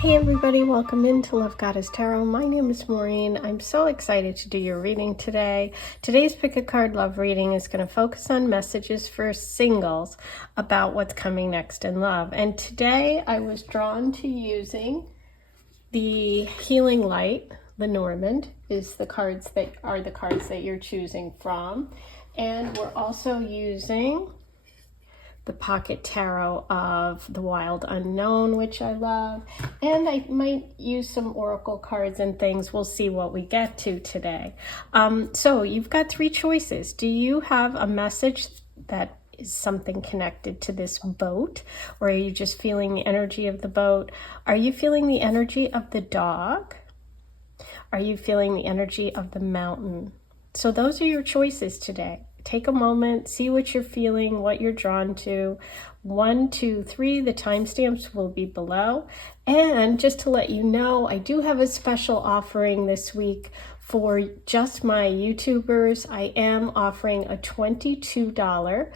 Hey everybody, welcome into Love Goddess Tarot. My name is Maureen. I'm so excited to do your reading today. Today's Pick a Card Love reading is going to focus on messages for singles about what's coming next in love. And today I was drawn to using the Healing Light. Lenormand is the cards that are the cards that you're choosing from. And we're also using the Pocket Tarot of the Wild Unknown, which I love. And I might use some oracle cards and things. We'll see what we get to today. So you've got three choices. Do you have a message that is something connected to this boat? Or are you just feeling the energy of the boat? Are you feeling the energy of the dog? Are you feeling the energy of the mountain? So those are your choices today. Take a moment, see what you're feeling, what you're drawn to. 1, 2, 3, the timestamps will be below. And just to let you know, I do have a special offering this week for just my YouTubers. I am offering a $22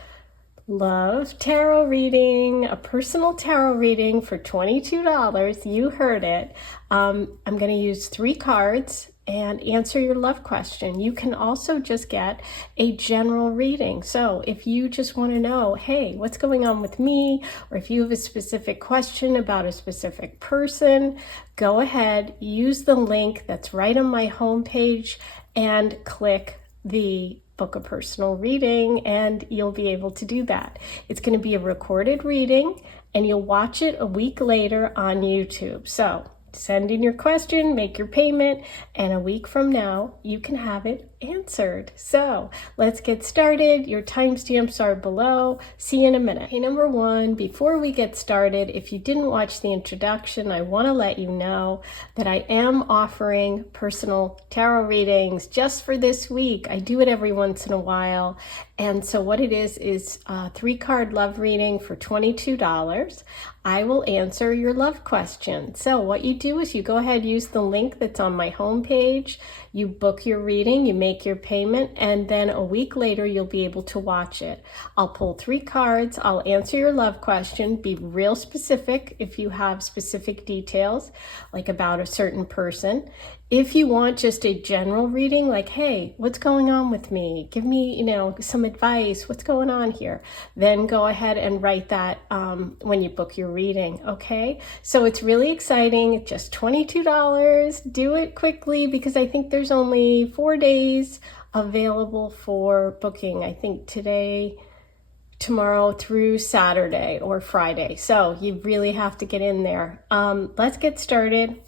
Love Tarot reading, a personal tarot reading for $22. You heard it. I'm going to use 3 cards and answer your love question. You can also just get a general reading. So if you just want to know, hey, what's going on with me? Or if you have a specific question about a specific person, go ahead, use the link that's right on my homepage and click the book a personal reading and you'll be able to do that. It's going to be a recorded reading and you'll watch it a week later on YouTube. So send in your question, make your payment, and a week from now, you can have it answered. So let's get started. Your timestamps are below. See you in a minute. Okay, number 1, before we get started, if you didn't watch the introduction, I want to let you know that I am offering personal tarot readings just for this week. I do it every once in a while. And so what it is a 3-card love reading for $22. I will answer your love question. So what you do is you go ahead, use the link that's on my homepage, you book your reading, you make your payment, and then a week later you'll be able to watch it. I'll pull 3 cards, I'll answer your love question, be real specific if you have specific details, like about a certain person. If you want just a general reading, like, hey, what's going on with me? Give me, some advice. What's going on here? Then go ahead and write that when you book your reading, okay? So it's really exciting. Just $22. Do it quickly because I think there's only 4 days available for booking. I think today, tomorrow through Saturday or Friday. So you really have to get in there. Let's get started.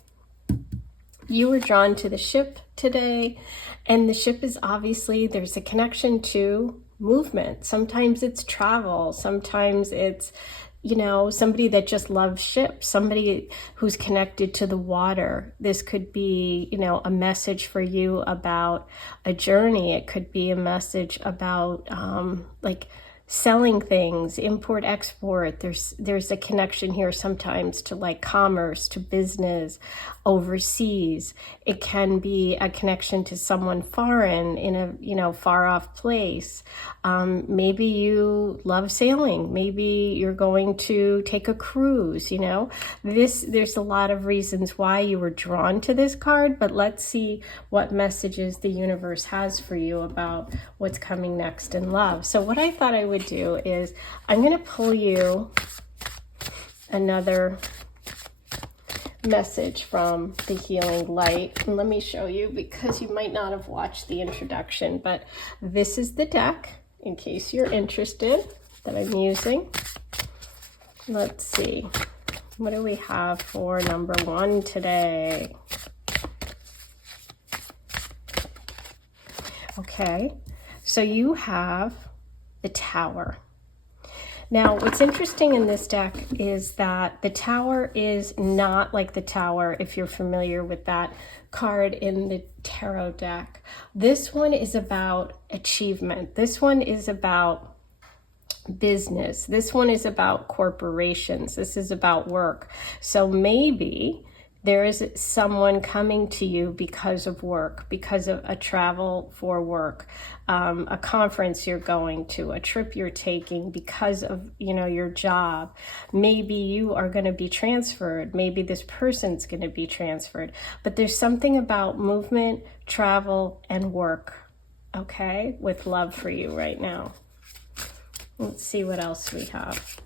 You were drawn to the ship today, and the ship is obviously, there's a connection to movement. Sometimes it's travel. Sometimes it's, somebody that just loves ships, somebody who's connected to the water. This could be, a message for you about a journey. It could be a message about, selling things, import, export. There's a connection here sometimes to like commerce, to business, overseas. It can be a connection to someone foreign in a far off place. Maybe you love sailing. Maybe you're going to take a cruise, There's a lot of reasons why you were drawn to this card, but let's see what messages the universe has for you about what's coming next in love. So what I thought I would do is I'm going to pull you another message from the Healing Light. And let me show you because you might not have watched the introduction, but this is the deck in case you're interested that I'm using. Let's see. What do we have for number 1 today? Okay, so you have the Tower. Now, what's interesting in this deck is that the Tower is not like the Tower, if you're familiar with that card in the tarot deck. This one is about achievement. This one is about business. This one is about corporations. This is about work. So maybe There is someone coming to you because of work, because of a travel for work, a conference you're going to, a trip you're taking because of, your job. Maybe you are going to be transferred. Maybe this person's going to be transferred. But there's something about movement, travel, and work, okay, with love for you right now. Let's see what else we have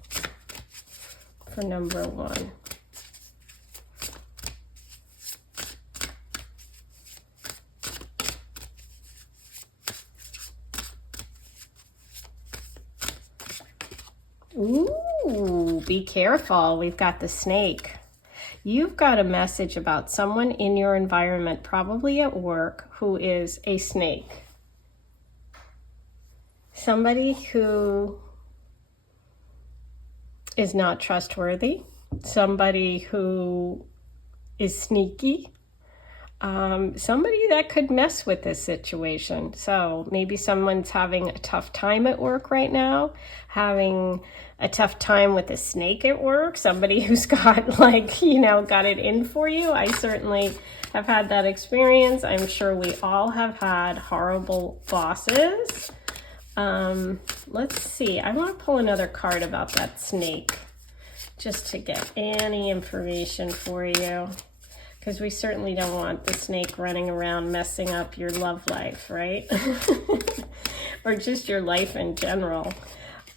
for number 1. Ooh, be careful. We've got the snake. You've got a message about someone in your environment, probably at work, who is a snake. Somebody who is not trustworthy. Somebody who is sneaky. Somebody that could mess with this situation. So maybe someone's having a tough time at work right now, having a tough time with a snake at work, somebody who's got got it in for you. I certainly have had that experience. I'm sure we all have had horrible bosses. Let's see. I want to pull another card about that snake just to get any information for you, because we certainly don't want the snake running around messing up your love life, right? Or just your life in general.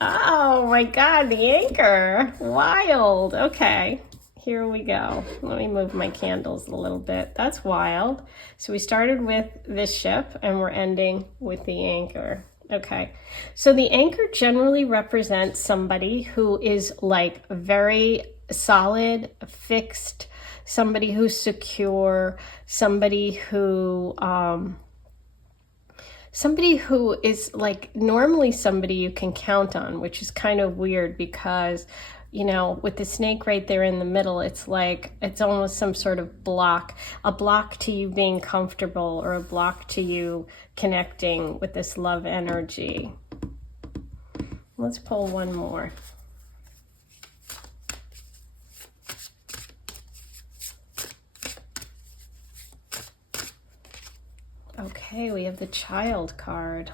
Oh my God, the anchor. Wild. Okay, here we go. Let me move my candles a little bit. That's wild. So we started with this ship and we're ending with the anchor. Okay, so the anchor generally represents somebody who is like very solid, fixed, somebody who's secure, somebody who is like normally somebody you can count on, which is kind of weird because, with the snake right there in the middle, it's like, it's almost some sort of block, a block to you being comfortable or a block to you connecting with this love energy. Let's pull one more. Okay, we have the Child card.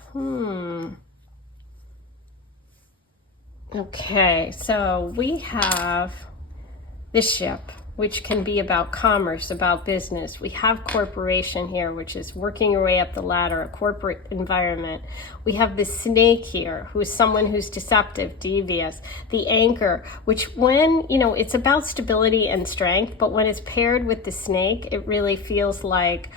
Okay, so we have this ship, which can be about commerce, about business. We have corporation here, which is working your way up the ladder, a corporate environment. We have the snake here, who is someone who's deceptive, devious. The anchor, which when, it's about stability and strength, but when it's paired with the snake, it really feels like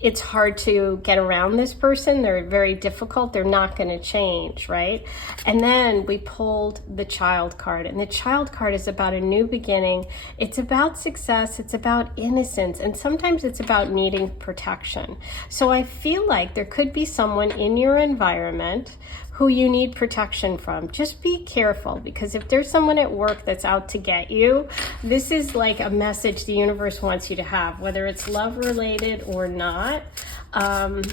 it's hard to get around this person. They're very difficult. They're not going to change, right? And then we pulled the Child card, and the Child card is about a new beginning. It's about success. It's about innocence. And sometimes it's about needing protection. So I feel like there could be someone in your environment who you need protection from. Just be careful, because if there's someone at work that's out to get you, this is like a message the universe wants you to have, whether it's love related or not.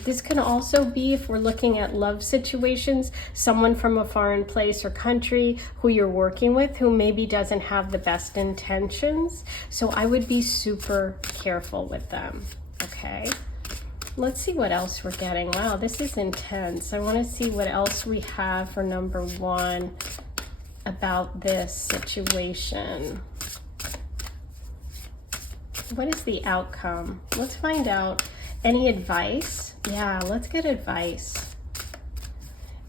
This can also be, if we're looking at love situations, someone from a foreign place or country who you're working with who maybe doesn't have the best intentions. So I would be super careful with them, okay? Let's see what else we're getting. Wow, this is intense. I want to see what else we have for number 1 about this situation. What is the outcome? Let's find out. Any advice? Yeah, let's get advice.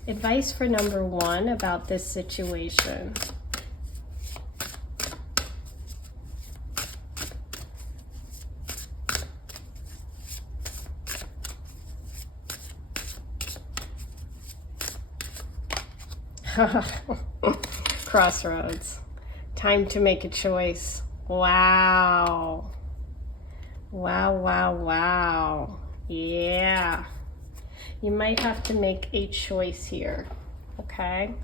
Advice for number 1 about this situation. Crossroads. Time to make a choice. Wow. Wow, wow, wow. Yeah. You might have to make a choice here, okay?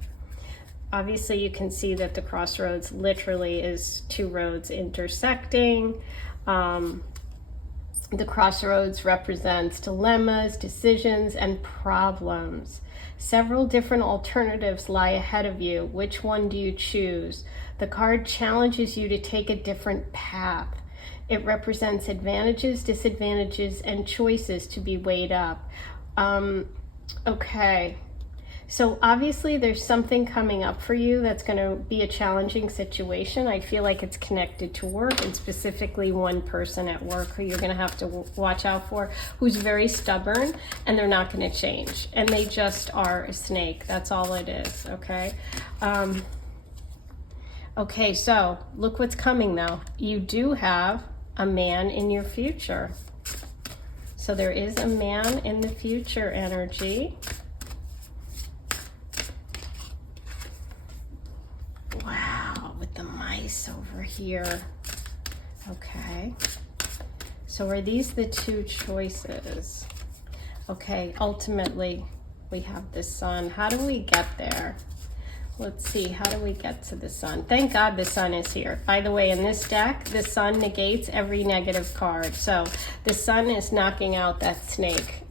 Obviously, you can see that the crossroads literally is 2 roads intersecting. The crossroads represents dilemmas, decisions, and problems. Several different alternatives lie ahead of you. Which one do you choose? The card challenges you to take a different path. It represents advantages, disadvantages, and choices to be weighed up. Okay. So obviously there's something coming up for you that's going to be a challenging situation. I feel like it's connected to work, and specifically one person at work who you're going to have to watch out for, who's very stubborn, and they're not going to change. And they just are a snake. That's all it is, okay? Okay, so look what's coming though. You do have a man in your future. So there is a man in the future energy. Wow, with the mice over here. Okay. So are these the two choices? Okay, ultimately we have the sun. How do we get there? Let's see, how do we get to the sun? Thank God the sun is here. By the way, in this deck, the sun negates every negative card. So the sun is knocking out that snake.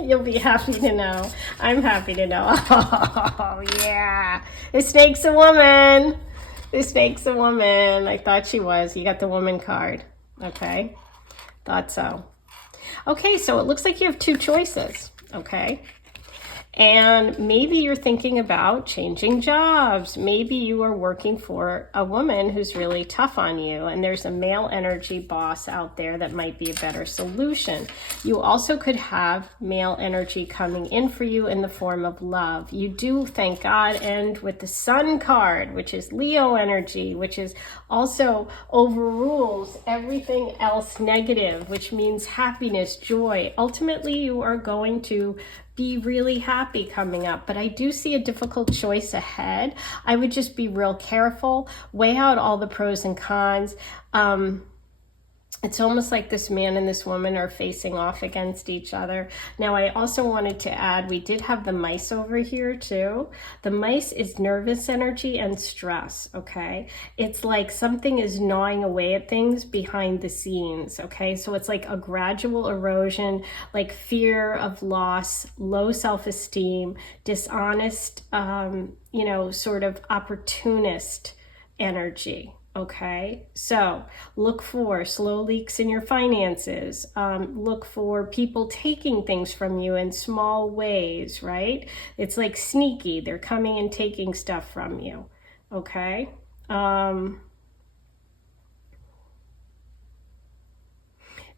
You'll be happy to know. I'm happy to know. Oh, yeah. The snake's a woman. The snake's a woman. I thought she was. You got the woman card. Okay. Thought so. Okay, so it looks like you have two choices. Okay. And maybe you're thinking about changing jobs. Maybe you are working for a woman who's really tough on you, and there's a male energy boss out there that might be a better solution. You also could have male energy coming in for you in the form of love. You do, thank God, end with the Sun card, which is Leo energy, which is also overrules everything else negative, which means happiness, joy. Ultimately, you are going to be really happy coming up, but I do see a difficult choice ahead. I would just be real careful, weigh out all the pros and cons. It's almost like this man and this woman are facing off against each other. Now, I also wanted to add, we did have the mice over here too. The mice is nervous energy and stress, okay? It's like something is gnawing away at things behind the scenes, okay? So it's like a gradual erosion, like fear of loss, low self-esteem, dishonest, sort of opportunist energy. Okay, so look for slow leaks in your finances. Look for people taking things from you in small ways, right? It's like sneaky. They're coming and taking stuff from you. Okay.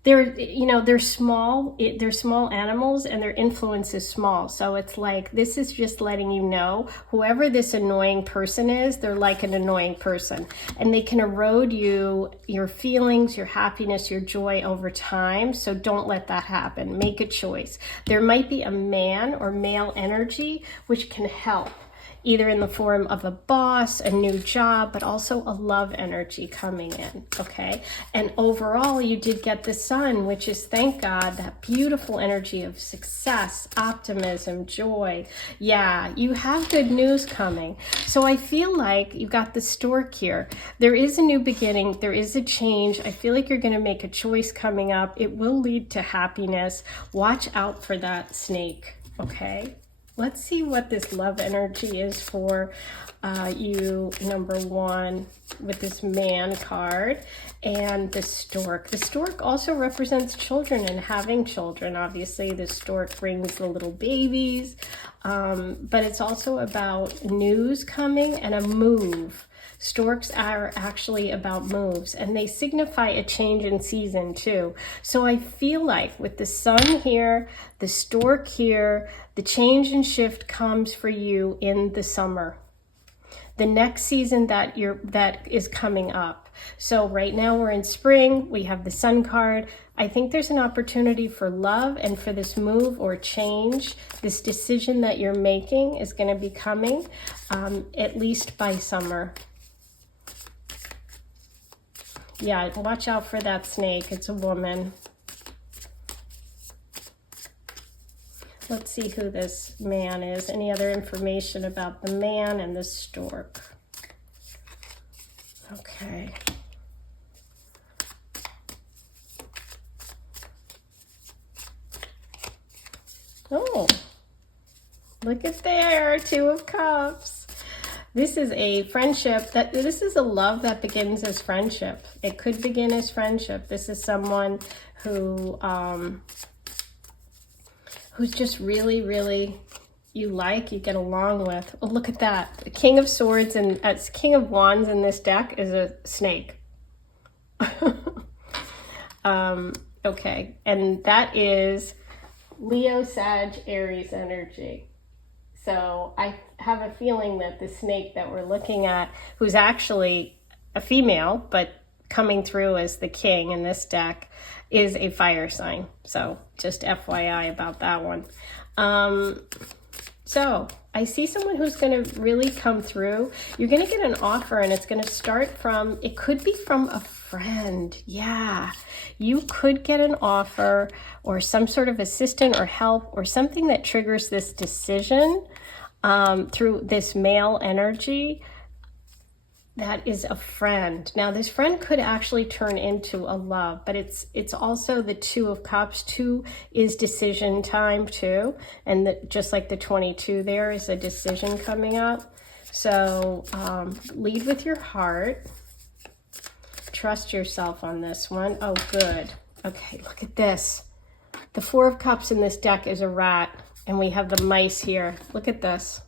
They're small animals, and their influence is small. So it's like, this is just letting you know, whoever this annoying person is, they're like an annoying person, and they can erode your feelings, your happiness, your joy over time. So don't let that happen. Make a choice. There might be a man or male energy which can help, either in the form of a boss, a new job, but also a love energy coming in, okay? And overall, you did get the sun, which is, thank God, that beautiful energy of success, optimism, joy. Yeah, you have good news coming. So I feel like you got the stork here. There is a new beginning. There is a change. I feel like you're going to make a choice coming up. It will lead to happiness. Watch out for that snake, okay? Let's see what this love energy is for you, number one, with this man card and the stork. The stork also represents children and having children. Obviously, the stork brings the little babies, but it's also about news coming and a move. Storks are actually about moves, and they signify a change in season too. So I feel like with the sun here, the stork here, the change and shift comes for you in the summer. The next season that is coming up. So right now we're in spring, we have the sun card. I think there's an opportunity for love and for this move or change. This decision that you're making is going to be coming at least by summer. Yeah, watch out for that snake. It's a woman. Let's see who this man is. Any other information about the man and the stork? Okay. Oh, look at there, Two of Cups. This is a friendship this is a love that begins as friendship. It could begin as friendship. This is someone who, who's just really, really you get along with. Oh, look at that. The King of Swords and King of Wands in this deck is a snake. Okay, and that is Leo, Sag, Aries energy. So I have a feeling that the snake that we're looking at, who's actually a female, but coming through as the king in this deck, is a fire sign. So just FYI about that one. So I see someone who's going to really come through. You're going to get an offer, and it's going to start from, it could be from a friend. Yeah, you could get an offer or some sort of assistant or help or something that triggers this decision through this male energy. That is a friend. Now, this friend could actually turn into a love, but it's also the Two of Cups. 2 is decision time too, and just like the 22, there is a decision coming up. So lead with your heart. Trust yourself on this one. Oh, good. Okay, look at this. The 4 of Cups in this deck is a rat, and we have the mice here. Look at this.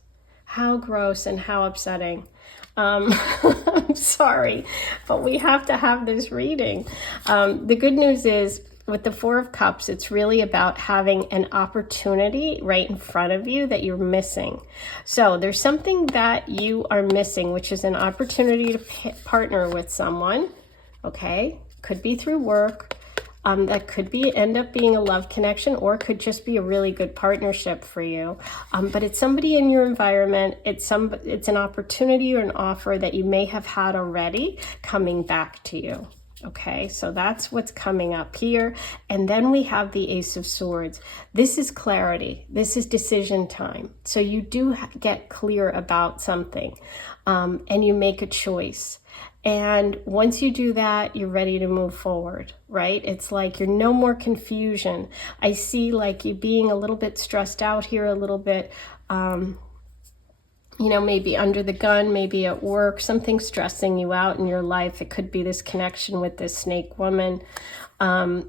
How gross and how upsetting. I'm sorry, but we have to have this reading. The good news is with the 4 of Cups, it's really about having an opportunity right in front of you that you're missing. So there's something that you are missing, which is an opportunity to partner with someone. Okay, could be through work. That could end up being a love connection, or could just be a really good partnership for you. But it's somebody in your environment. It's an opportunity or an offer that you may have had already coming back to you. Okay, so that's what's coming up here. And then we have the Ace of Swords. This is clarity. This is decision time. So you do get clear about something, and you make a choice. And once you do that, you're ready to move forward, right? It's like you're no more confusion. I see like you being a little bit stressed out here, a little bit, you know, maybe under the gun, maybe at work, something stressing you out in your life. It could be this connection with this snake woman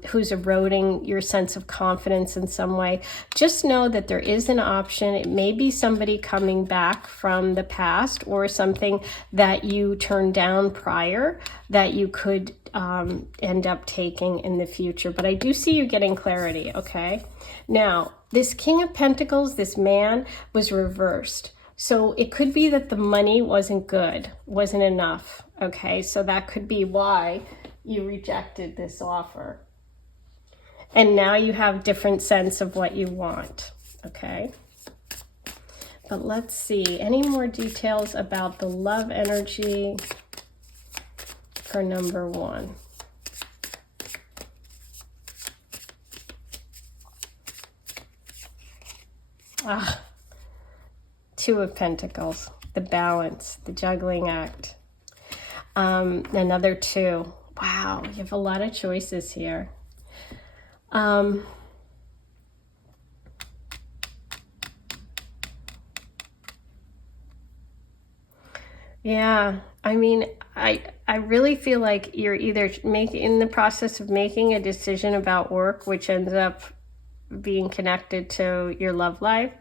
who's eroding your sense of confidence in some way. Just know that there is an option. It may be somebody coming back from the past, or something that you turned down prior that you could end up taking in the future. But I do see you getting clarity, okay? Now, this King of Pentacles, this man, was reversed. So it could be that the money wasn't good, wasn't enough, okay? So that could be why you rejected this offer. And now you have different sense of what you want, okay? But let's see, any more details about the love energy for number 1? Two of Pentacles, the balance, the juggling act. Another 2. Wow, you have a lot of choices here. Yeah, I mean, I really feel like you're either in the process of making a decision about work, which ends up being connected to your love life,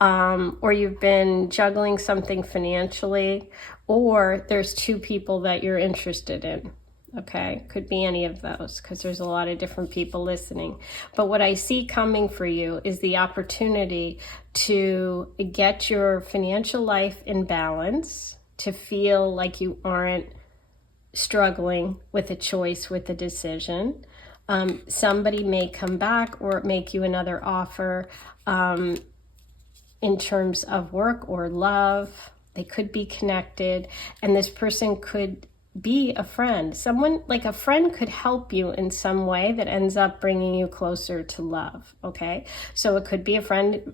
or you've been juggling something financially, or there's 2 people that you're interested in. Okay, could be any of those, because there's a lot of different people listening. But what I see coming for you is the opportunity to get your financial life in balance, to feel like you aren't struggling with a choice, with a decision. Somebody may come back or make you another offer in terms of work or love. They could be connected, and this person could be a friend. Someone like a friend could help you in some way that ends up bringing you closer to love, okay? So it could be a friend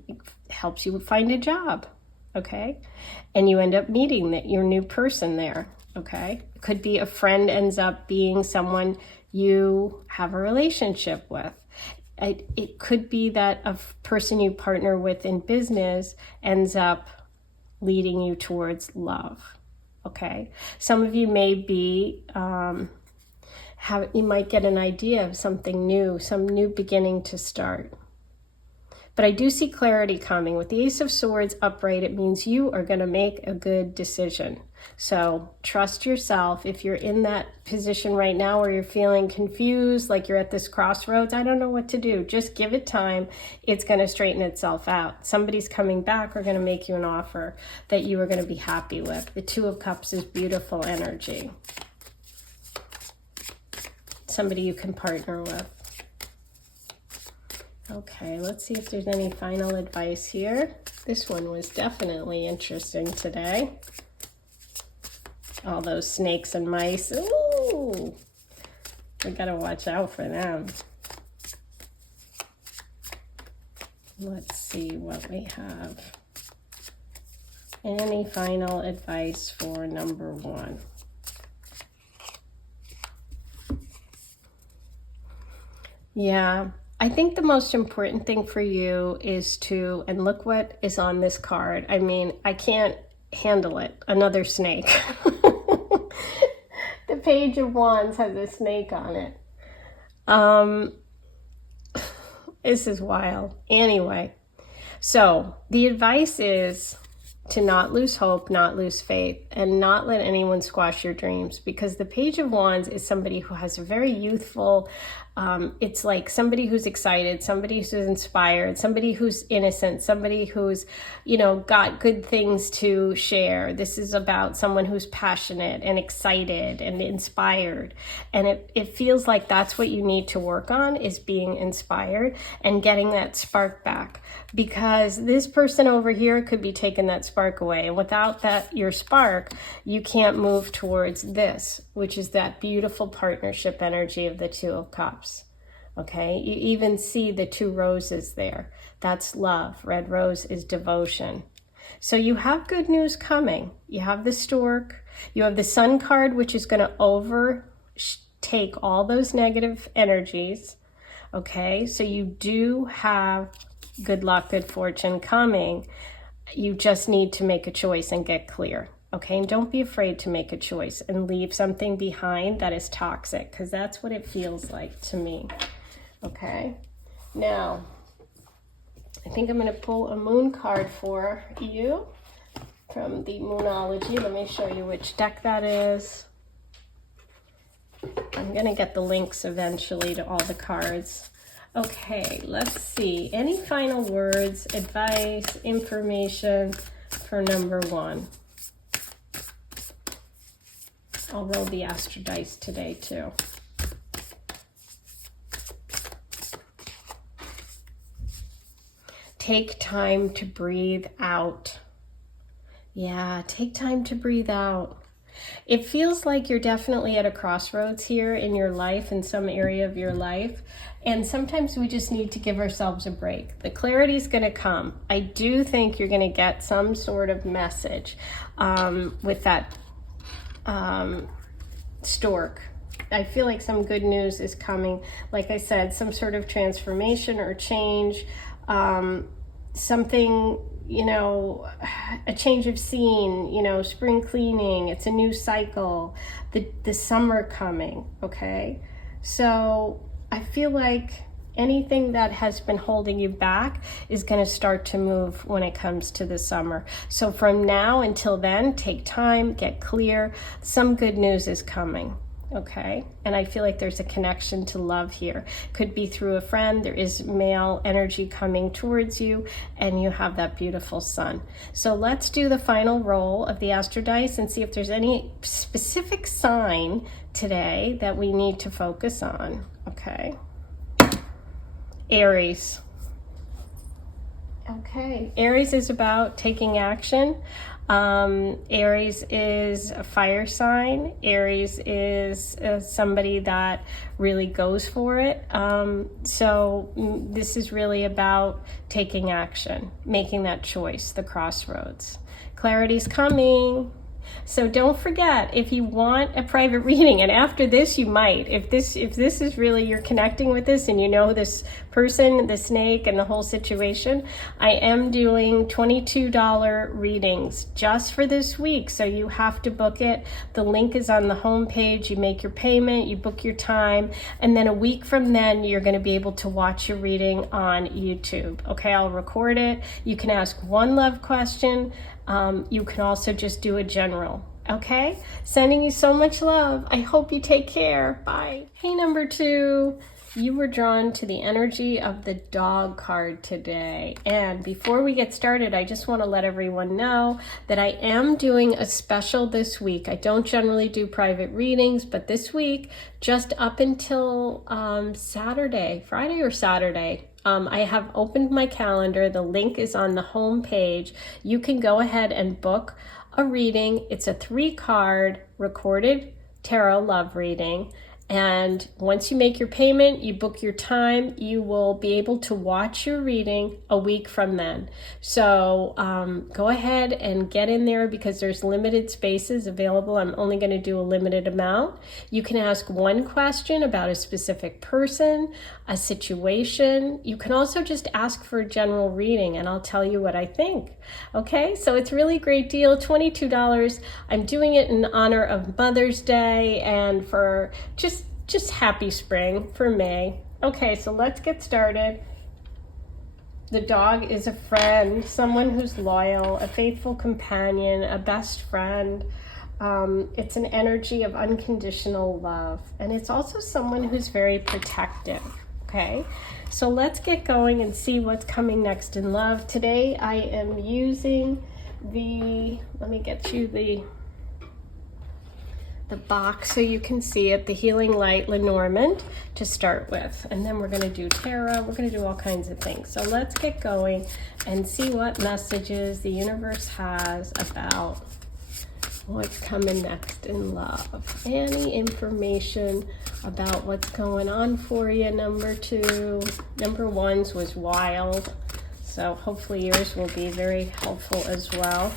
helps you find a job, okay? And you end up meeting your new person there, okay? It could be a friend ends up being someone you have a relationship with. It could be that a person you partner with in business ends up leading you towards love. Okay, some of you may be you might get an idea of something new, some new beginning to start. But I do see clarity coming. With the Ace of Swords upright, it means you are going to make a good decision. So trust yourself. If you're in that position right now where you're feeling confused, like you're at this crossroads, I don't know what to do, just give it time. It's going to straighten itself out. Somebody's coming back or going to make you an offer that you are going to be happy with. The Two of Cups is beautiful energy. Somebody you can partner with. Okay, let's see if there's any final advice here. This one was definitely interesting today. All those snakes and mice. Ooh, we gotta watch out for them. Let's see what we have. Any final advice for number 1? Yeah. I think the most important thing for you is to, and look what is on this card. I mean, I can't handle it. Another snake. The Page of Wands has a snake on it. This is wild. Anyway, so the advice is to not lose hope, not lose faith, and not let anyone squash your dreams, because the Page of Wands is somebody who has a very youthful, it's like somebody who's excited, somebody who's inspired, somebody who's innocent, somebody who's, you know, got good things to share. This is about someone who's passionate and excited and inspired. And it feels like that's what you need to work on, is being inspired and getting that spark back, because this person over here could be taking that spark away. And without that, your spark, you can't move towards this, which is that beautiful partnership energy of the Two of Cups. Okay, you even see the 2 roses there. That's love. Red rose is devotion. So you have good news coming. You have the Stork. You have the Sun card, which is going to overtake all those negative energies. Okay, so you do have good luck, good fortune coming. You just need to make a choice and get clear. Okay, and don't be afraid to make a choice and leave something behind that is toxic, because that's what it feels like to me. Okay, now I think I'm going to pull a moon card for you from the Moonology. Let me show you which deck that is. I'm going to get the links eventually to all the cards. Okay, let's see. Any final words, advice, information for number 1? I'll roll the Astro Dice today too. Take time to breathe out. Yeah, take time to breathe out. It feels like you're definitely at a crossroads here in your life, in some area of your life. And sometimes we just need to give ourselves a break. The clarity is going to come. I do think you're going to get some sort of message with that Stork. I feel like some good news is coming. Like I said, some sort of transformation or change, something, you know, a change of scene, you know, spring cleaning. It's a new cycle, the summer coming. Okay, so I feel like anything that has been holding you back is going to start to move when it comes to the summer. So from now until then, take time, get clear. Some good news is coming. Okay, and I feel like there's a connection to love here. Could be through a friend. There is male energy coming towards you, and you have that beautiful sun. So let's do the final roll of the Astro Dice and see if there's any specific sign today that we need to focus on. Okay, Aries. Okay, Aries is about taking action. Aries is a fire sign. Aries is somebody that really goes for it. So this is really about taking action, making that choice, the crossroads. Clarity's coming. So don't forget, if you want a private reading, and after this you might, if this is really, you're connecting with this and you know this person, the snake, and the whole situation, I am doing $22 readings just for this week. So you have to book it. The link is on the home page. You make your payment, you book your time, and then a week from then, you're going to be able to watch your reading on YouTube. Okay, I'll record it. You can ask one love question. You can also just do a general. Okay, sending you so much love. I hope you take care. Bye. Hey, number 2, you were drawn to the energy of the dog card today. And before we get started, I just want to let everyone know that I am doing a special this week. I don't generally do private readings, but this week, just up until Friday or Saturday, I have opened my calendar. The link is on the home page. You can go ahead and book a reading. It's a 3-card recorded tarot love reading. And once you make your payment, you book your time, you will be able to watch your reading a week from then. So go ahead and get in there because there's limited spaces available. I'm only going to do a limited amount. You can ask one question about a specific person, a situation. You can also just ask for a general reading and I'll tell you what I think. Okay, so it's really great deal, $22. I'm doing it in honor of Mother's Day and for just happy spring for May. Okay, so let's get started. The dog is a friend, someone who's loyal, a faithful companion, a best friend. It's an energy of unconditional love. And it's also someone who's very protective. Okay, so let's get going and see what's coming next in love. Today I am using let me get you the box so you can see it, the Healing Light Lenormand to start with. And then we're going to do tarot. We're going to do all kinds of things. So let's get going and see what messages the universe has about what's coming next in love. Any information about what's going on for you, number 2. Number 1's was wild. So hopefully yours will be very helpful as well.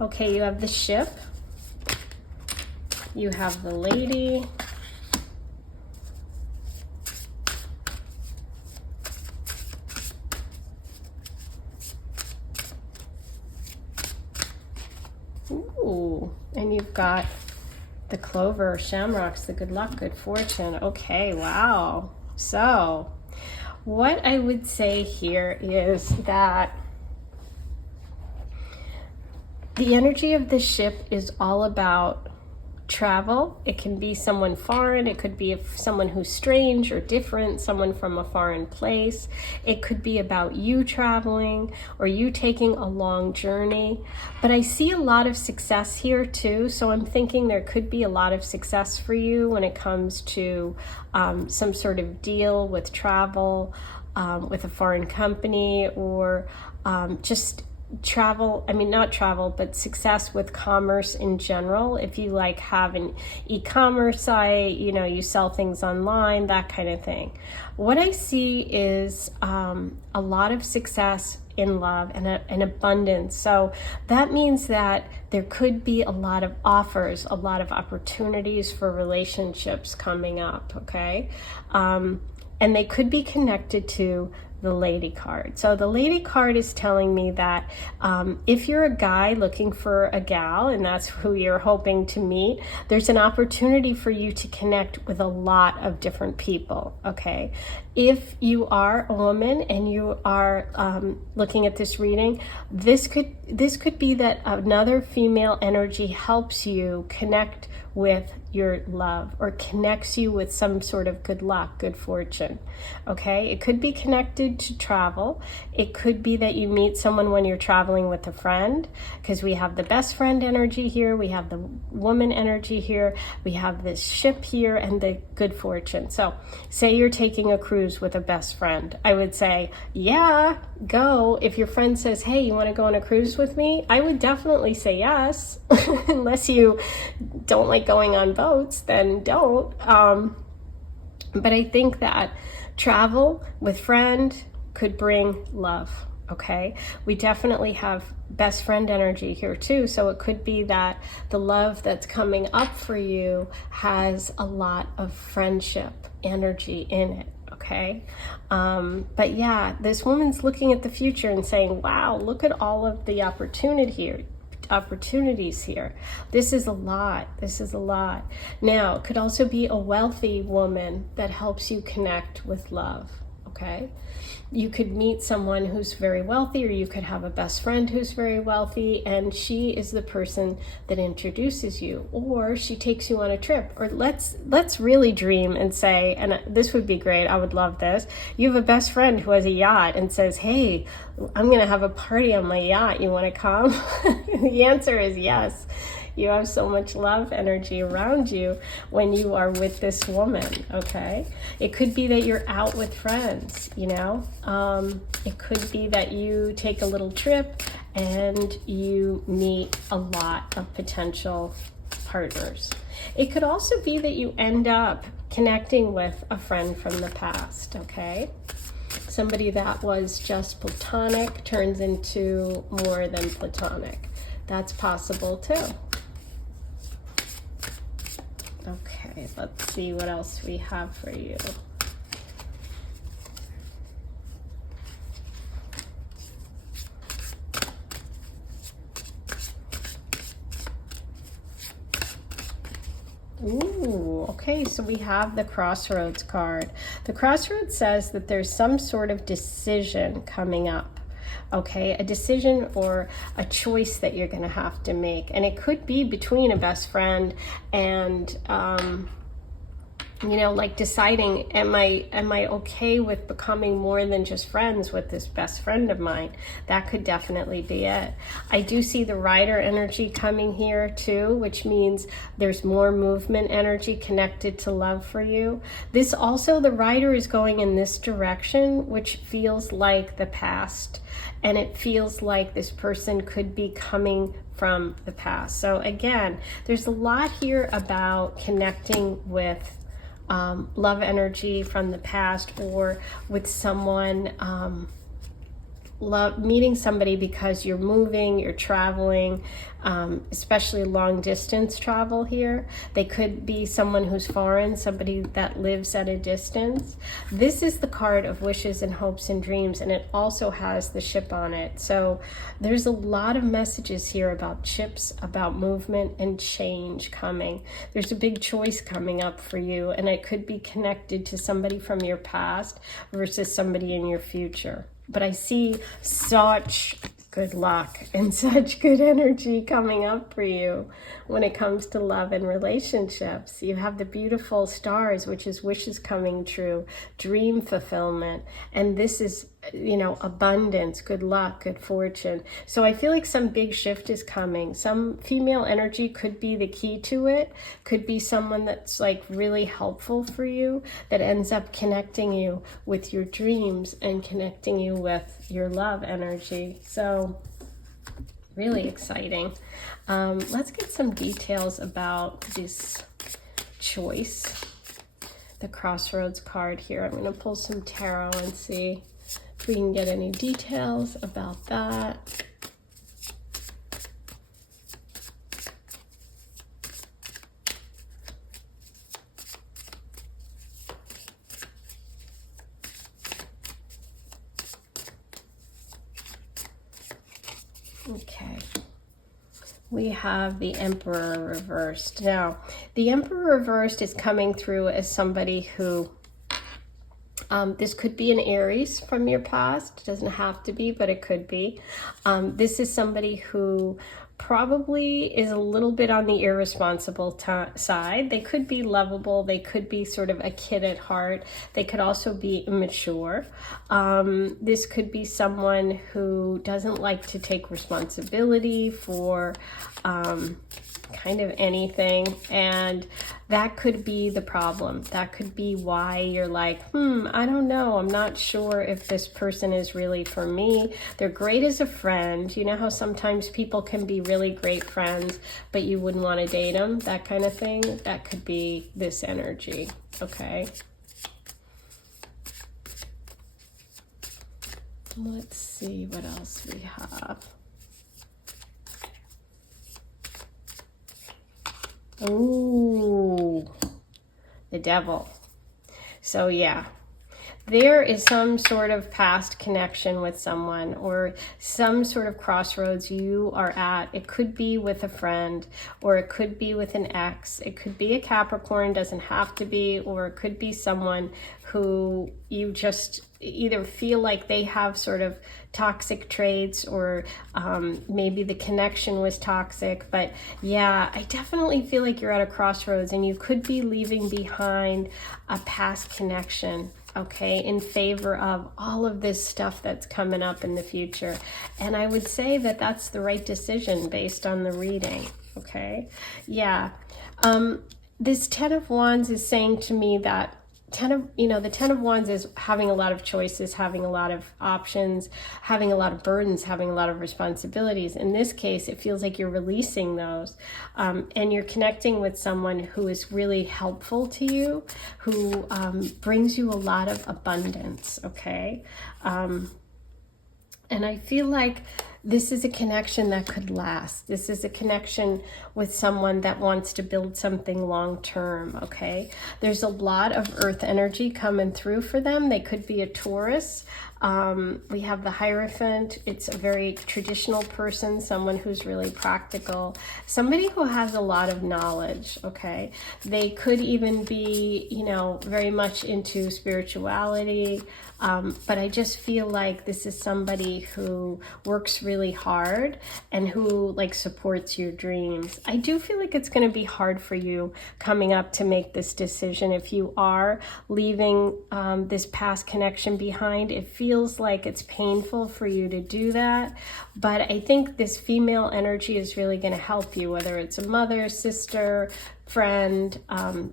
Okay, you have the ship. You have the lady. Ooh, and you've got the clover, shamrocks, the good luck, good fortune. Okay, wow. So what I would say here is that the energy of the ship is all about travel. It can be someone foreign. It could be someone who's strange or different, someone from a foreign place. It could be about you traveling or you taking a long journey. But I see a lot of success here too. So I'm thinking there could be a lot of success for you when it comes to some sort of deal with travel, with a foreign company, or just travel, not travel, but success with commerce in general. If you have an e-commerce site, you sell things online, that kind of thing. What I see is a lot of success in love and an abundance. So that means that there could be a lot of offers, a lot of opportunities for relationships coming up, okay? And they could be connected to the lady card. So the lady card is telling me that if you're a guy looking for a gal, and that's who you're hoping to meet, there's an opportunity for you to connect with a lot of different people, okay? If you are a woman and you are looking at this reading, this could be that another female energy helps you connect with your love or connects you with some sort of good luck, good fortune, okay? It could be connected to travel. It could be that you meet someone when you're traveling with a friend, because we have the best friend energy here, we have the woman energy here, we have this ship here, and the good fortune. So say you're taking a cruise with a best friend. I would say, yeah, go. If your friend says, hey, you want to go on a cruise with me? I would definitely say yes, unless you don't like going on boats, then don't. But I think that travel with friend could bring love, okay? We definitely have best friend energy here too, so it could be that the love that's coming up for you has a lot of friendship energy in it, okay? But yeah, this woman's looking at the future and saying, wow, look at all of the opportunities here. This is a lot. This is a lot. Now, it could also be a wealthy woman that helps you connect with love, okay? You could meet someone who's very wealthy, or you could have a best friend who's very wealthy, and she is the person that introduces you, or she takes you on a trip. Or let's really dream and say, and this would be great, I would love this, you have a best friend who has a yacht and says, hey, I'm gonna have a party on my yacht, you want to come? The answer is yes. You have so much love energy around you when you are with this woman, okay? It could be that you're out with friends, you know? It could be that you take a little trip and you meet a lot of potential partners. It could also be that you end up connecting with a friend from the past, okay? Somebody that was just platonic turns into more than platonic. That's possible too. Okay, let's see what else we have for you. Ooh, okay, so we have the Crossroads card. The Crossroads says that there's some sort of decision coming up. Okay, a decision or a choice that you're going to have to make. And it could be between a best friend and, you know, like deciding, am I okay with becoming more than just friends with this best friend of mine? That could definitely be it. I do see the rider energy coming here too, which means there's more movement energy connected to love for you. This also, the rider is going in this direction, which feels like the past. And it feels like this person could be coming from the past. So again, there's a lot here about connecting with love energy from the past, or with someone, meeting somebody because you're moving, you're traveling, especially long distance travel here. They could be someone who's foreign, somebody that lives at a distance. This is the card of wishes and hopes and dreams, and it also has the ship on it. So there's a lot of messages here about ships, about movement and change coming. There's a big choice coming up for you, and it could be connected to somebody from your past versus somebody in your future. But I see such good luck and such good energy coming up for you when it comes to love and relationships. You have the beautiful stars, which is wishes coming true, dream fulfillment. And this is, you know, abundance, good luck, good fortune. So I feel like some big shift is coming. Some female energy could be the key to it. Could be someone that's like really helpful for you, that ends up connecting you with your dreams and connecting you with your love energy. So really exciting. Let's get some details about this choice. The Crossroads card here. I'm going to pull some tarot and see if we can get any details about that. Okay, we have the Emperor reversed. Now, the Emperor reversed is coming through as somebody who, this could be an Aries from your past. It doesn't have to be, but it could be. This is somebody who probably is a little bit on the irresponsible side. They could be lovable. They could be sort of a kid at heart. They could also be immature. This could be someone who doesn't like to take responsibility for kind of anything, and that could be the problem. That could be why you're like, I don't know, I'm not sure if this person is really for me. They're great as a friend. You know how sometimes people can be really great friends, but you wouldn't want to date them, that kind of thing. That could be this energy, okay? Let's see what else we have. Ooh, the Devil. So yeah, there is some sort of past connection with someone or some sort of crossroads you are at. It could be with a friend, or it could be with an ex. It could be a Capricorn, doesn't have to be, or it could be someone who you just either feel like they have sort of toxic traits, or maybe the connection was toxic. But yeah, I definitely feel like you're at a crossroads and you could be leaving behind a past connection, okay, in favor of all of this stuff that's coming up in the future. And I would say that that's the right decision based on the reading, okay? Yeah. This Ten of Wands is saying to me that the Ten of Wands is having a lot of choices, having a lot of options, having a lot of burdens, having a lot of responsibilities. In this case, it feels like you're releasing those, and you're connecting with someone who is really helpful to you, who brings you a lot of abundance, okay? And I feel like this is a connection that could last. This is a connection with someone that wants to build something long-term, okay? There's a lot of earth energy coming through for them. They could be a Taurus. We have the Hierophant. It's a very traditional person, someone who's really practical, somebody who has a lot of knowledge, okay? They could even be, very much into spirituality, but I just feel like this is somebody who works really hard and who supports your dreams. I do feel like it's going to be hard for you coming up to make this decision. If you are leaving this past connection behind, it feels like it's painful for you to do that. But I think this female energy is really going to help you, whether it's a mother, sister, friend.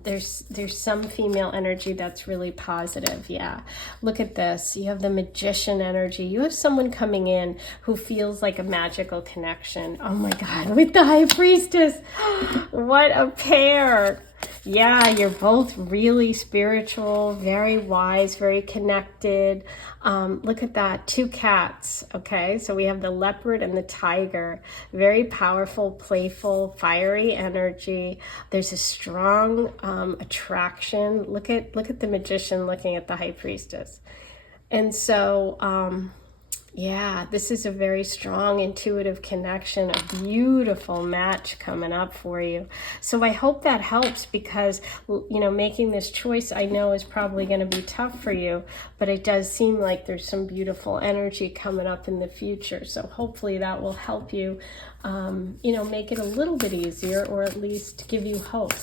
There's some female energy that's really positive. Yeah, look at this. You have the Magician energy. You have someone coming in who feels like a magical connection. Oh my God, with the High Priestess. What a pair. Yeah, you're both really spiritual, very wise, very connected. Look at that, 2 cats, okay? So we have the leopard and the tiger, very powerful, playful, fiery energy. There's a strong attraction. Look at the Magician looking at the High Priestess. And so, yeah, this is a very strong intuitive connection, a beautiful match coming up for you. So I hope that helps, because, making this choice I know is probably going to be tough for you, but it does seem like there's some beautiful energy coming up in the future. So hopefully that will help you, make it a little bit easier, or at least give you hope,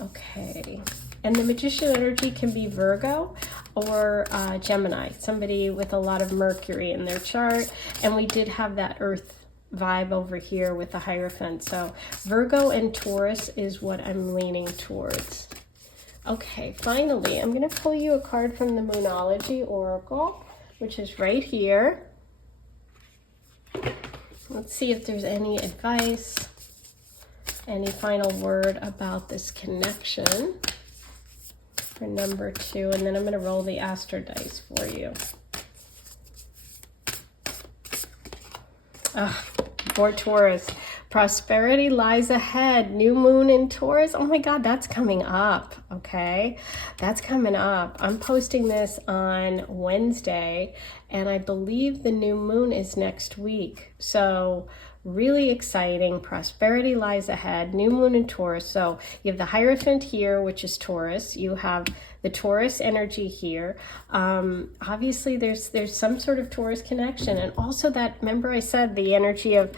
Okay. And the Magician energy can be Virgo or Gemini, somebody with a lot of Mercury in their chart. And we did have that Earth vibe over here with the Hierophant. So Virgo and Taurus is what I'm leaning towards. Okay, finally, I'm going to pull you a card from the Moonology Oracle, which is right here. Let's see if there's any advice, any final word about this connection for number 2, and then I'm going to roll the Astro dice for you. For Taurus, prosperity lies ahead. New moon in Taurus. Oh my God, that's coming up, okay? That's coming up. I'm posting this on Wednesday, and I believe the new moon is next week. So really exciting. Prosperity lies ahead. New moon in Taurus. So you have the Hierophant here, which is Taurus. You have the Taurus energy here. Obviously, there's some sort of Taurus connection. And also that, remember I said the energy of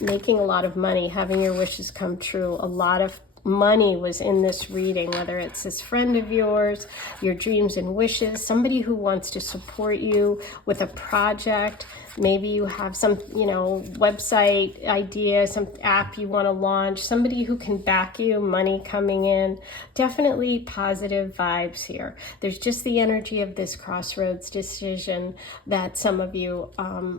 making a lot of money, having your wishes come true. A lot of money was in this reading, whether it's this friend of yours, your dreams and wishes, somebody who wants to support you with a project. Maybe you have some, website idea, some app you want to launch, somebody who can back you, money coming in. Definitely positive vibes here. There's just the energy of this crossroads decision that some of you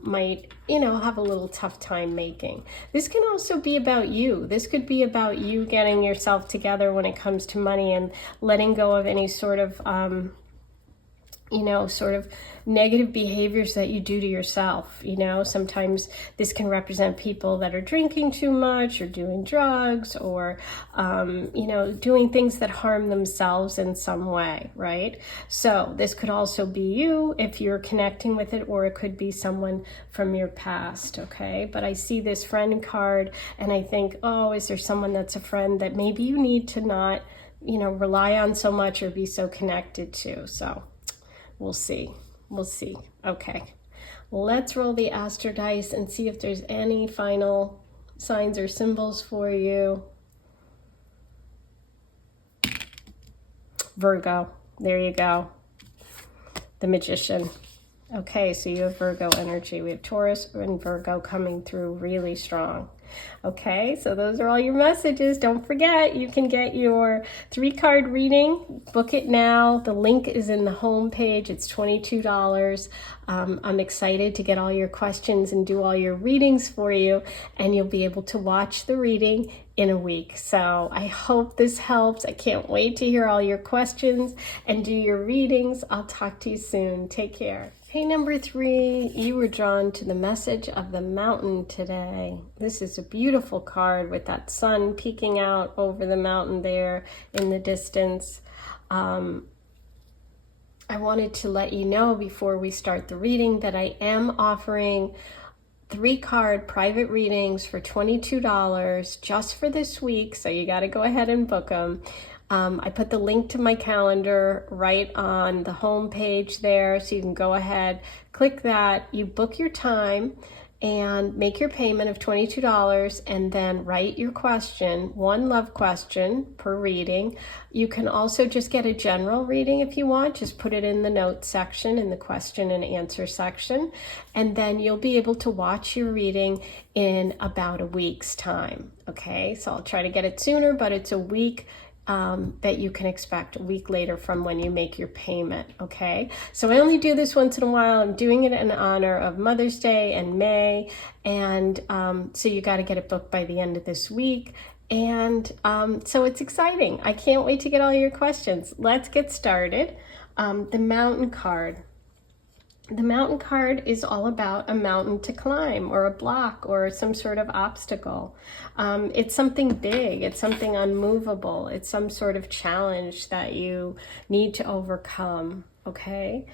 might, have a little tough time making. This can also be about you. This could be about you getting yourself together when it comes to money and letting go of any sort of you know, sort of negative behaviors that you do to yourself. You know, sometimes this can represent people that are drinking too much or doing drugs or, you know, doing things that harm themselves in some way, right? So this could also be you if you're connecting with it, or it could be someone from your past, okay? But I see this friend card and I think, oh, is there someone that's a friend that maybe you need to not, you know, rely on so much or be so connected to? So we'll see. We'll see. Okay. Let's roll the Astro dice and see if there's any final signs or symbols for you. Virgo. There you go. The Magician. Okay, so you have Virgo energy. We have Taurus and Virgo coming through really strong. Okay, so those are all your messages. Don't forget, you can get your 3-card reading. Book it now. The link is in the home page. It's $22. I'm excited to get all your questions and do all your readings for you, and you'll be able to watch the reading in a week. So I hope this helps. I can't wait to hear all your questions and do your readings. I'll talk to you soon. Take care. Hey, number 3, you were drawn to the message of the mountain today. This is a beautiful card with that sun peeking out over the mountain there in the distance. I wanted to let you know before we start the reading that I am offering 3-card private readings for $22 just for this week. So you got to go ahead and book them. I put the link to my calendar right on the home page there, so you can go ahead, click that, you book your time and make your payment of $22 and then write your question, one love question per reading. You can also just get a general reading if you want, just put it in the notes section, in the question and answer section, and then you'll be able to watch your reading in about a week's time, okay? So I'll try to get it sooner, but it's a week that you can expect a week later from when you make your payment, okay? So I only do this once in a while. I'm doing it in honor of Mother's Day and May, and so you got to get it booked by the end of this week. And so it's exciting. I can't wait to get all your questions. Let's get started. The Mountain card. The Mountain card is all about a mountain to climb, or a block, or some sort of obstacle. It's something big, it's something unmovable, it's some sort of challenge that you need to overcome, okay?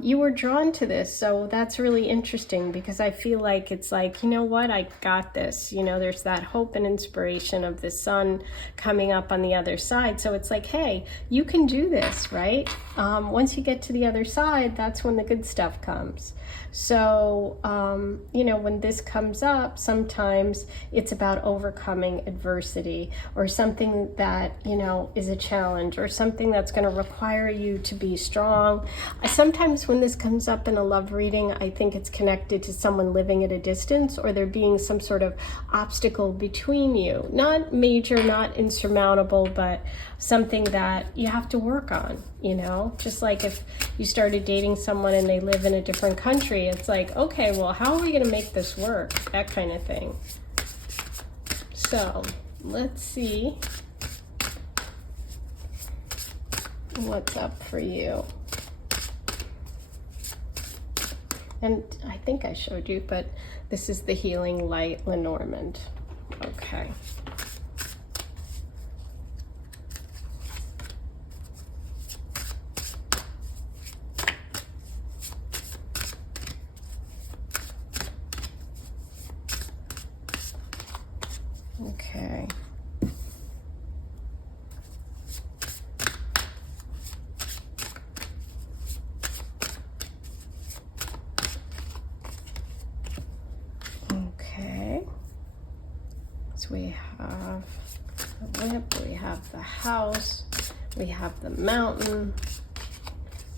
You were drawn to this, so that's really interesting, because I feel like it's like, you know what, I got this. You know, there's that hope and inspiration of the sun coming up on the other side. So it's like, hey, you can do this, right? Once you get to the other side, that's when the good stuff comes. So, you know, when this comes up, sometimes it's about overcoming adversity, or something that, you know, is a challenge, or something that's going to require you to be strong. Sometimes when this comes up in a love reading, I think it's connected to someone living at a distance, or there being some sort of obstacle between you. Not major, not insurmountable, but something that you have to work on, you know? Just like if you started dating someone and they live in a different country, it's like, okay, well, how are we going to make this work? That kind of thing. So let's see what's up for you. And I think I showed you, but this is the Healing Light Lenormand. Okay. Okay. Okay. So we have the lamp, we have the house, we have the mountain.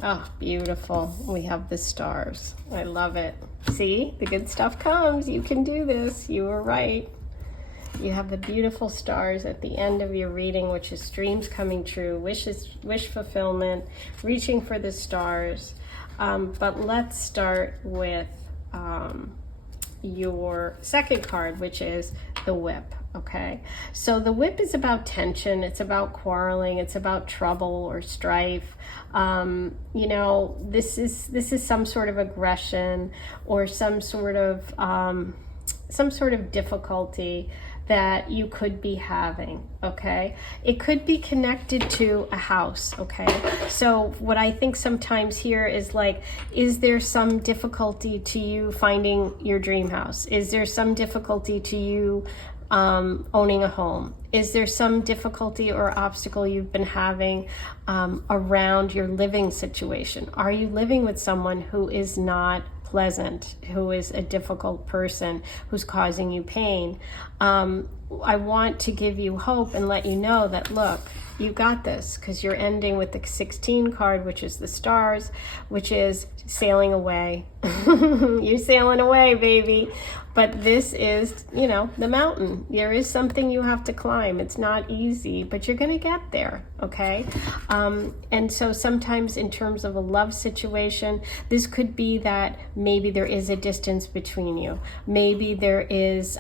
Oh, beautiful. We have the stars. I love it. See, the good stuff comes. You can do this. You were right. You have the beautiful stars at the end of your reading, which is dreams coming true, wish fulfillment, reaching for the stars. But let's start with your second card, which is the Whip. Okay, so the Whip is about tension, it's about quarreling, it's about trouble or strife. You know, this is some sort of aggression or some sort of difficulty that you could be having. Okay, it could be connected to a house. Okay, so what I think sometimes here is like, is there some difficulty to you finding your dream house? Is there some difficulty to you owning a home? Is there some difficulty or obstacle you've been having around your living situation? Are you living with someone who is not pleasant, who is a difficult person, who's causing you pain? I want to give you hope and let you know that, look, you got this, because you're ending with the 16 card, which is the stars, which is sailing away. You're sailing away, baby. But this is, you know, the mountain. There is something you have to climb. It's not easy, but you're going to get there, okay? And so sometimes in terms of a love situation, this could be that maybe there is a distance between you. Maybe there is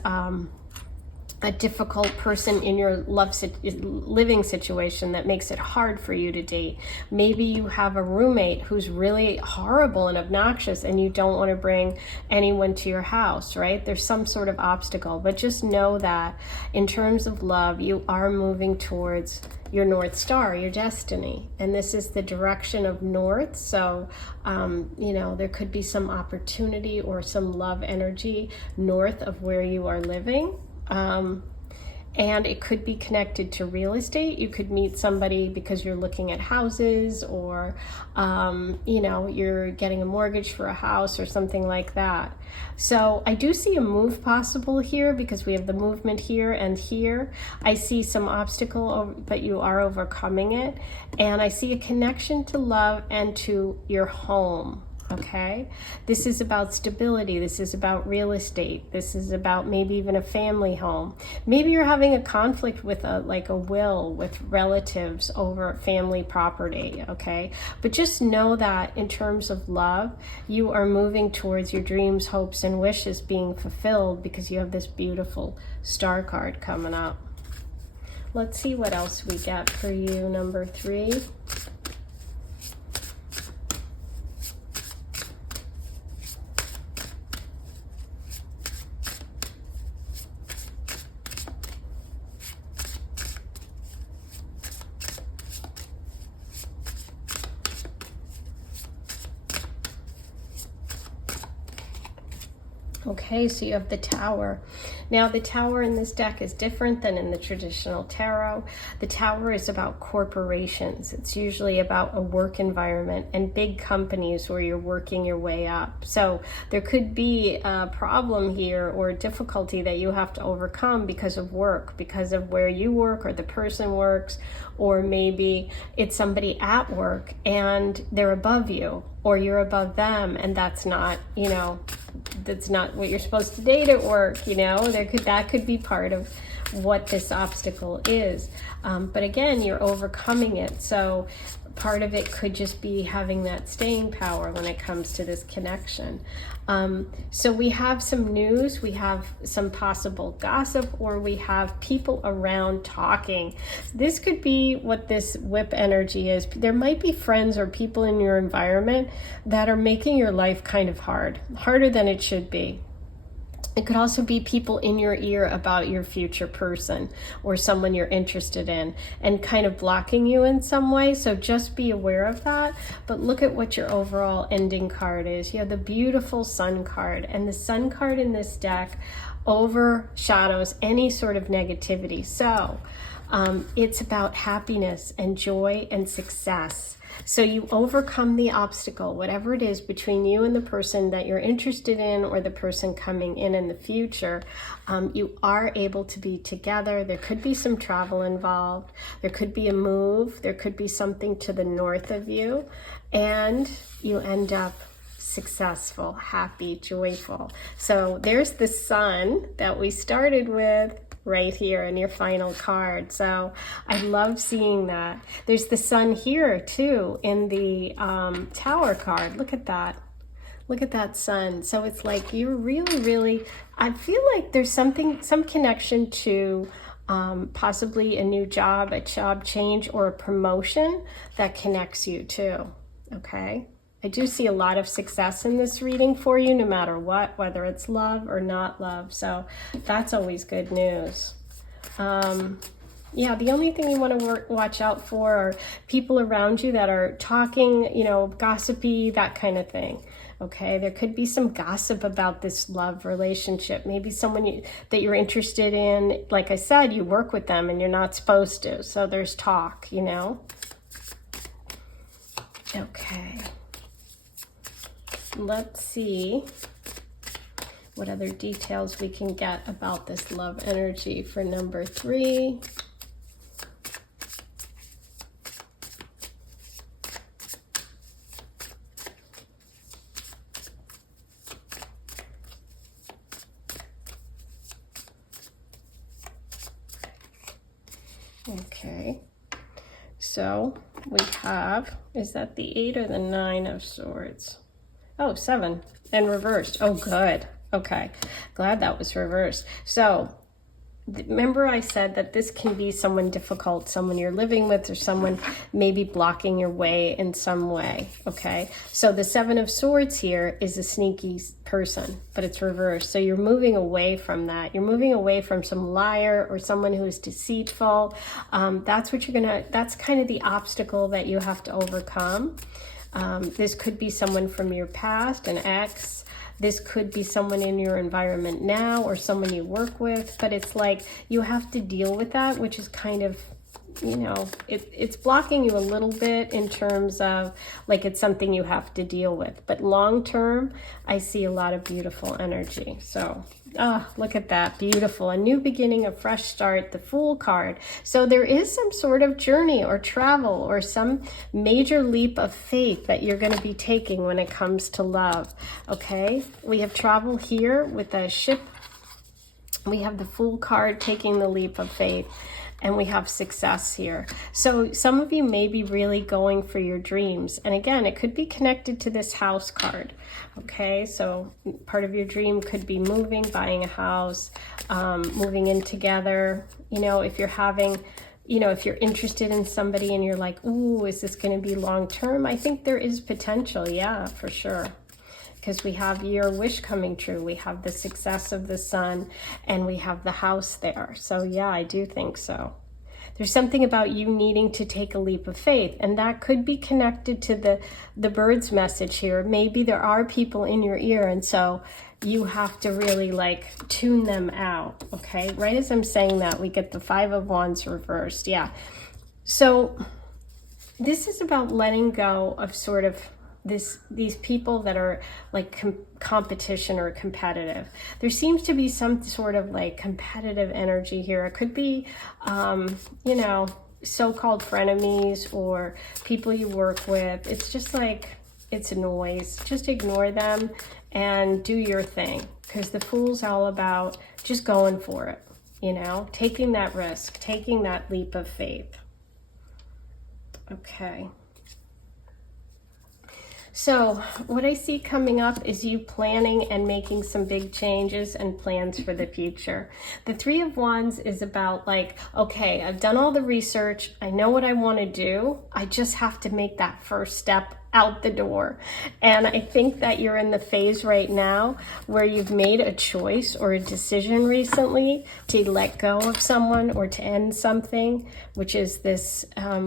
a difficult person in your living situation that makes it hard for you to date. Maybe you have a roommate who's really horrible and obnoxious and you don't want to bring anyone to your house, right? There's some sort of obstacle, but just know that in terms of love, you are moving towards your North Star, your destiny. And this is the direction of north. So, you know, there could be some opportunity or some love energy north of where you are living. And it could be connected to real estate. You could meet somebody because you're looking at houses, or, you know, you're getting a mortgage for a house or something like that. So I do see a move possible here because we have the movement here and here. I see some obstacle, but you are overcoming it. And I see a connection to love and to your home. Okay, this is about stability. This is about real estate. This is about maybe even a family home. Maybe you're having a conflict with a will with relatives over family property. Okay, but just know that in terms of love, you are moving towards your dreams, hopes, and wishes being fulfilled because you have this beautiful star card coming up. Let's see what else we get for you, number 3. Okay, so you have the Tower. Now, the Tower in this deck is different than in the traditional tarot. The Tower is about corporations. It's usually about a work environment and big companies where you're working your way up. So there could be a problem here or a difficulty that you have to overcome because of work, because of where you work or the person works, or maybe it's somebody at work and they're above you or you're above them, and that's not, you know, that's not what you're supposed to date at work. You know, that could be part of what this obstacle is. But again, you're overcoming it. So part of it could just be having that staying power when it comes to this connection. So we have some news, we have some possible gossip, or we have people around talking. This could be what this whip energy is. There might be friends or people in your environment that are making your life kind of harder than it should be. It could also be people in your ear about your future person or someone you're interested in and kind of blocking you in some way. So just be aware of that. But look at what your overall ending card is. You have the beautiful Sun card, and the Sun card in this deck overshadows any sort of negativity. So it's about happiness and joy and success. So you overcome the obstacle, whatever it is, between you and the person that you're interested in or the person coming in the future. You are able to be together. There could be some travel involved. There could be a move. There could be something to the north of you. And you end up successful, happy, joyful. So there's the Sun that we started with right here in your final card. So I love seeing that. There's the Sun here too in the Tower card. Look at that. Look at that sun. So it's like you're really, I feel like there's some connection to possibly a new job, a job change, or a promotion that connects you too, okay? I do see a lot of success in this reading for you, no matter what, whether it's love or not love. So that's always good news. Yeah, the only thing you want to watch out for are people around you that are talking, you know, gossipy, that kind of thing. Okay, there could be some gossip about this love relationship. Maybe someone that you're interested in, like I said, you work with them and you're not supposed to. So there's talk, you know. Okay. Let's see what other details we can get about this love energy for number 3. Okay, so we have, is that the 8 or the 9 of swords? Oh, 7 and reversed. Oh, good. Okay, glad that was reversed. So remember I said that this can be someone difficult, someone you're living with, or someone maybe blocking your way in some way, okay? So the 7 of swords here is a sneaky person, but it's reversed. So you're moving away from that. You're moving away from some liar or someone who is deceitful. That's what that's kind of the obstacle that you have to overcome. This could be someone from your past, an ex. This could be someone in your environment now or someone you work with, but it's like you have to deal with that, which is kind of, you know, it's blocking you a little bit in terms of like it's something you have to deal with. But long term, I see a lot of beautiful energy. So, look at that. Beautiful. A new beginning, a fresh start, the Fool card. So there is some sort of journey or travel or some major leap of faith that you're going to be taking when it comes to love. Okay? We have travel here with a ship. We have the Fool card taking the leap of faith. And we have success here. So some of you may be really going for your dreams. And again, it could be connected to this house card. Okay, so part of your dream could be moving, buying a house, moving in together. You know, if you're having, you know, if you're interested in somebody and you're like, ooh, is this going to be long term? I think there is potential. Yeah, for sure. Because we have your wish coming true. We have the success of the sun and we have the house there. So yeah, I do think so. There's something about you needing to take a leap of faith, and that could be connected to the bird's message here. Maybe there are people in your ear, and so you have to really like tune them out, okay? Right as I'm saying that, we get the 5 of Wands reversed, yeah. So this is about letting go of sort of these people that are like competition or competitive. There seems to be some sort of like competitive energy here. It could be, you know, so-called frenemies or people you work with. It's just like, it's a noise. Just ignore them and do your thing, because the Fool's all about just going for it, you know, taking that risk, taking that leap of faith. Okay. So what I see coming up is you planning and making some big changes and plans for the future. The 3 of Wands is about like, okay, I've done all the research. I know what I want to do. I just have to make that first step out the door. And I think that you're in the phase right now where you've made a choice or a decision recently to let go of someone or to end something, which is this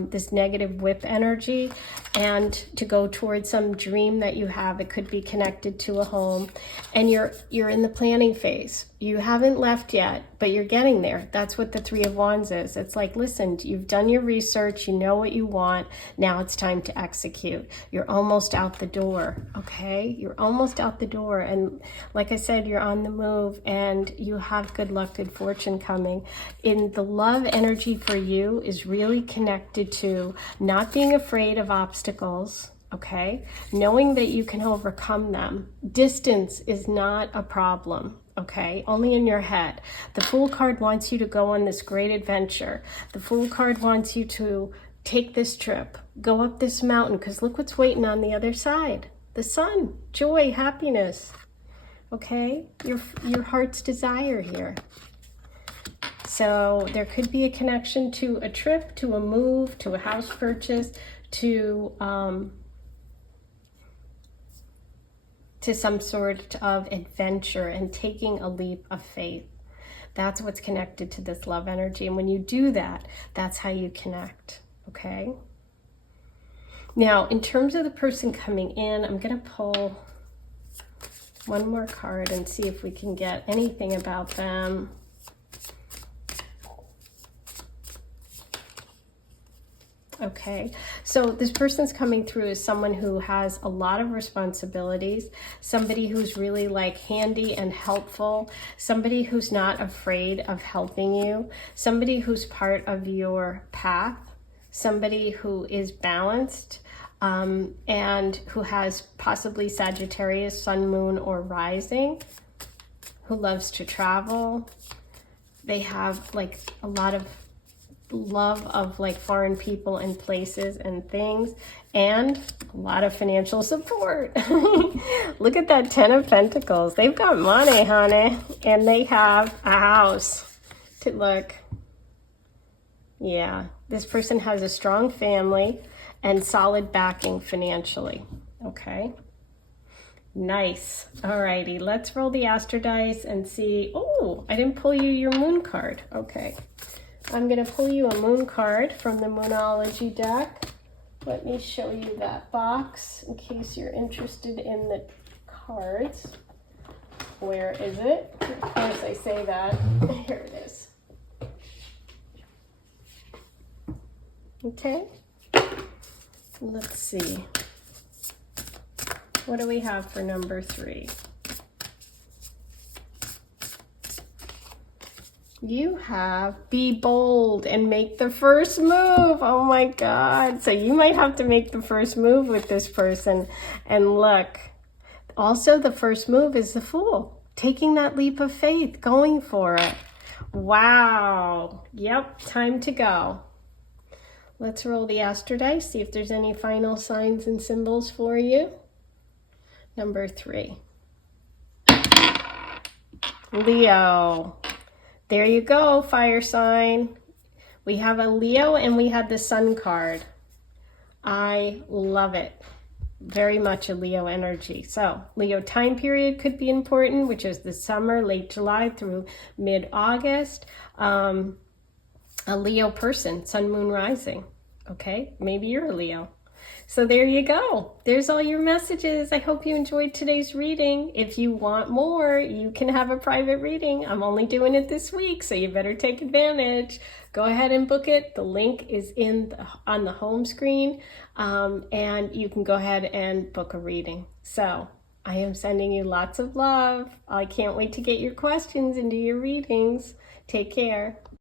this negative whip energy, and to go towards some dream that you have. It could be connected to a home, and you're in the planning phase. You haven't left yet, but you're getting there. That's what the 3 of Wands is. It's like, listen, you've done your research, you know what you want, now it's time to execute. You're almost out the door, okay? You're almost out the door, and like I said, you're on the move, and you have good luck, good fortune coming. In the love energy for you is really connected to not being afraid of obstacles, okay? Knowing that you can overcome them. Distance is not a problem. Okay, only in your head. The Fool card wants you to go on this great adventure. The Fool card wants you to take this trip, go up this mountain, because look what's waiting on the other side. The sun, joy, happiness. Okay, your heart's desire here. So there could be a connection to a trip, to a move, to a house purchase, to some sort of adventure and taking a leap of faith. That's what's connected to this love energy. And when you do that, that's how you connect, okay? Now, in terms of the person coming in, I'm going to pull one more card and see if we can get anything about them. Okay, so this person's coming through as someone who has a lot of responsibilities, somebody who's really like handy and helpful, somebody who's not afraid of helping you, somebody who's part of your path, somebody who is balanced, and who has possibly Sagittarius, sun, moon, or rising, who loves to travel. They have like a lot of love of like foreign people and places and things, and a lot of financial support. Look at that 10 of Pentacles. They've got money, honey, and they have a house to look. Yeah, this person has a strong family and solid backing financially. Okay, nice. Alrighty, let's roll the Astro dice and see. Oh, I didn't pull you your moon card. Okay, I'm going to pull you a moon card from the Moonology deck. Let me show you that box in case you're interested in the cards. Where is it? Of course I say that. Here it is. Okay. Let's see. What do we have for number 3? You have be bold and make the first move. Oh my God. So you might have to make the first move with this person. And look, also the first move is the Fool. Taking that leap of faith, going for it. Wow. Yep, time to go. Let's roll the Astro dice, see if there's any final signs and symbols for you. Number 3. Leo. There you go, fire sign. We have a Leo and we have the Sun card. I love it. Very much a Leo energy. So Leo time period could be important, which is the summer, late July through mid-August. A Leo person, sun, moon, rising. Okay, maybe you're a Leo. So there you go. There's all your messages. I hope you enjoyed today's reading. If you want more, you can have a private reading. I'm only doing it this week, so you better take advantage. Go ahead and book it. The link is on the home screen, and you can go ahead and book a reading. So I am sending you lots of love. I can't wait to get your questions and do your readings. Take care.